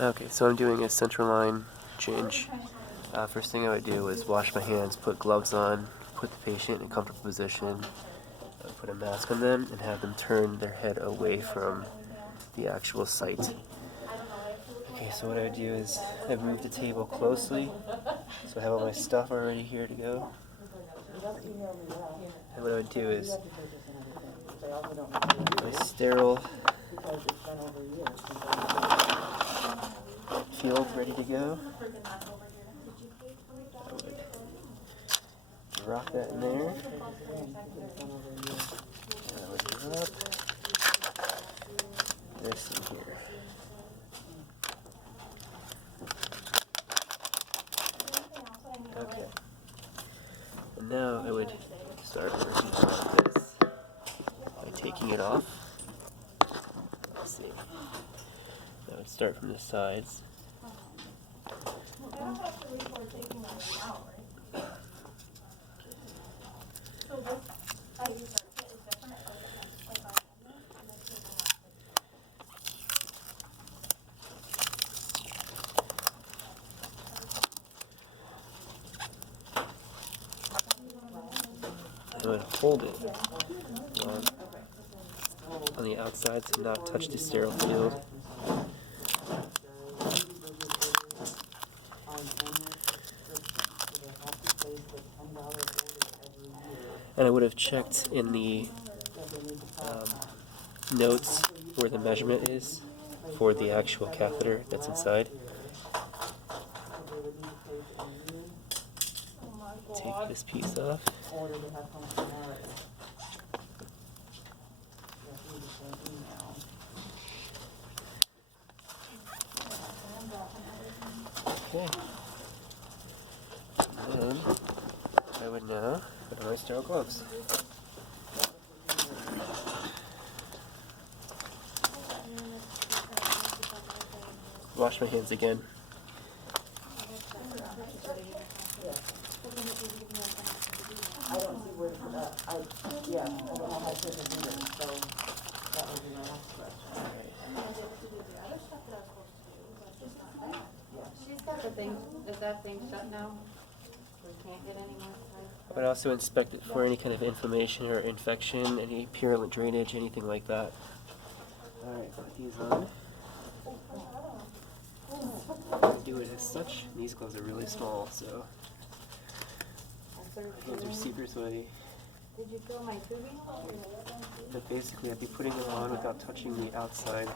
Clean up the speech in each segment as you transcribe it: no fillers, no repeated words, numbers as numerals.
Okay, so I'm doing a central line change. First thing I would do is wash my hands, put gloves on, put the patient in a comfortable position, put a mask on them, and have them turn their head away from the actual site. Okay, so what I would do is I've moved the table closely, so I have all my stuff already here to go. And what I would do is my sterile field ready to go. I would drop that in there. And I would drop this in here. Okay. And now I would start working on this by taking it off. Let's see. I would start from the sides. I would hold it on the outside to not touch the sterile field. And I would have checked in the notes where the measurement is for the actual catheter that's inside. Take this piece off. Okay. And then I would now put on my sterile gloves. Wash my hands again. I don't see where I don't know how to put it in, so that would be my next question. She's got the thing, is that thing shut now? We can't get any more? I would also inspect it for any kind of inflammation or infection, any purulent drainage, anything like that. Alright, put these on. Do it as such. These gloves are really small, so hands are super sweaty. Did you fill my tubing? But basically, I'd be putting them on without touching the outside.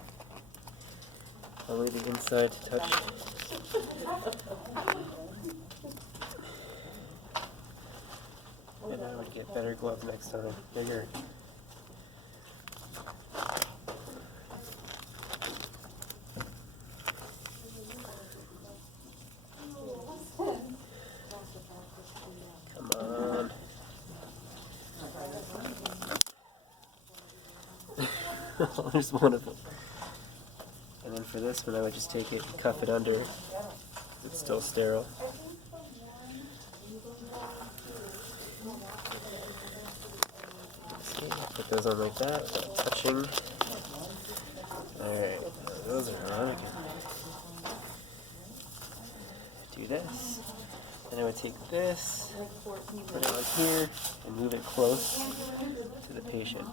Only the inside to touch. And I would get better gloves next time. Bigger. Come on. There's one of them. And then for this one, I would just take it and cuff it under. It's still sterile. See, put those on like that without touching. Alright, those are on again. Do this. And I would take this, put it on here, and move it close to the patient.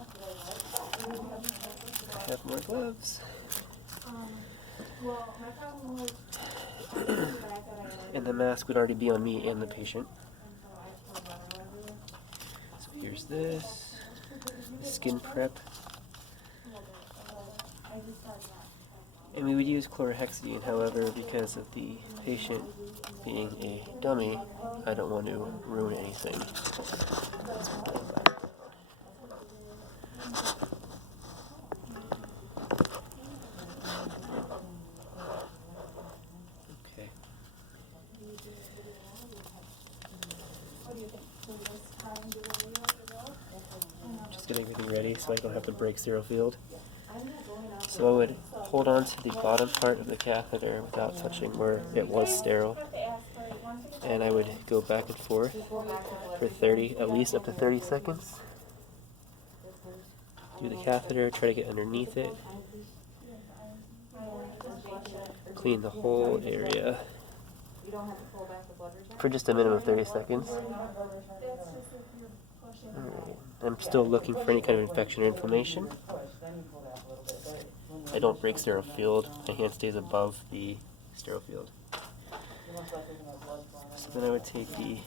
I have more gloves. And the mask would already be on me and the patient. So here's this, skin prep. And we would use chlorhexidine, however, because of the patient being a dummy, I don't want to ruin anything. Okay. Just get everything ready so I don't have to break sterile field. So I would hold on to the bottom part of the catheter without touching where it was sterile. And I would go back and forth for 30, at least up to 30 seconds. Do the catheter, try to get underneath it. clean the whole area You don't have to pull back the blood return? for just a minimum of 30 seconds. Alright. I'm still looking for any kind of infection or inflammation. I don't break sterile field. My hand stays above the sterile field. So then I would take the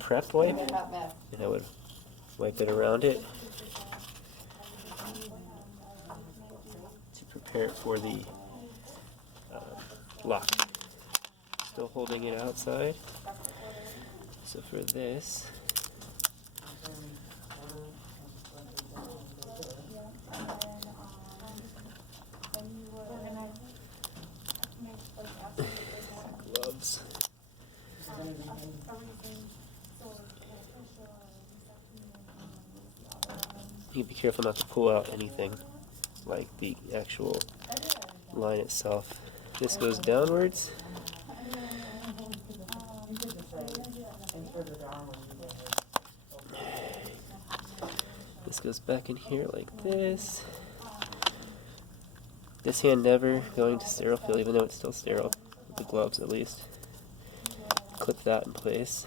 prep wipe Hot mess. and I would wipe it around it to prepare it for the lock. Still holding it outside. So for this, gloves. You be careful not to pull out anything like the actual line itself. This goes downwards. This goes back in here like this. This hand never going to sterile field, even though it's still sterile, with the gloves at least. Clip that in place.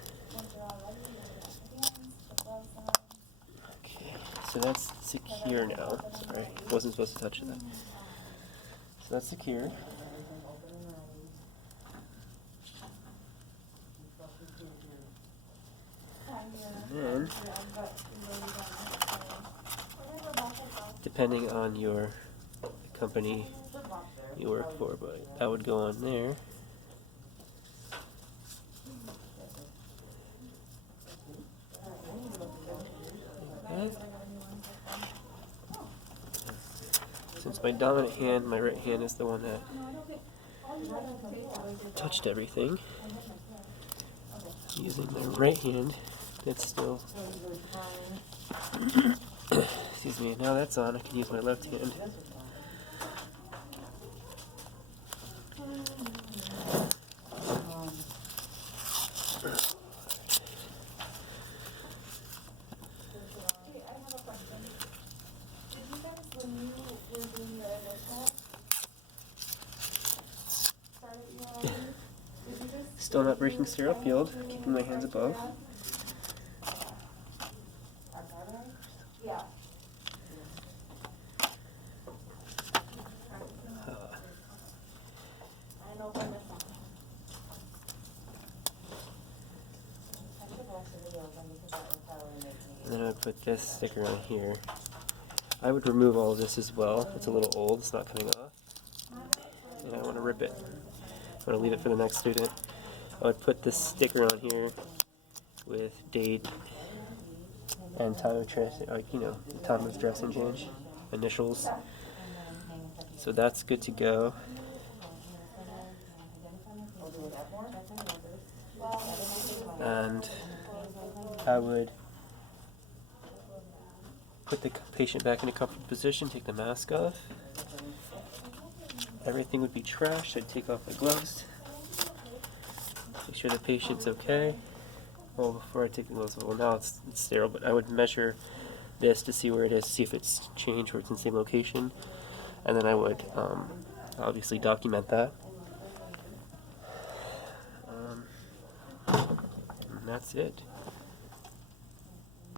Okay, so that's secure now. Sorry, wasn't supposed to touch that. So that's secure. And then, depending on your company you work for, but that would go on there. Okay. Since my dominant hand, my right hand is the one that touched everything, using my right hand, it's still, excuse me, now that's on, I can use my left hand. Still not breaking sterile field, keeping my hands above. And then I would put this sticker on here. I would remove all of this as well. It's a little old, it's not coming off. And I want to rip it. I want to leave it for the next student. I would put this sticker on here with date and time of dressing, like, you know, time of dressing change, initials. So that's good to go. And I would put the patient back in a comfortable position, take the mask off. Everything would be trashed. I'd take off my gloves. Make sure the patient's okay. Well, before I take the gloves off, well, now it's sterile, but I would measure this to see where it is, see if it's changed or it's in the same location. And then I would obviously document that. And that's it.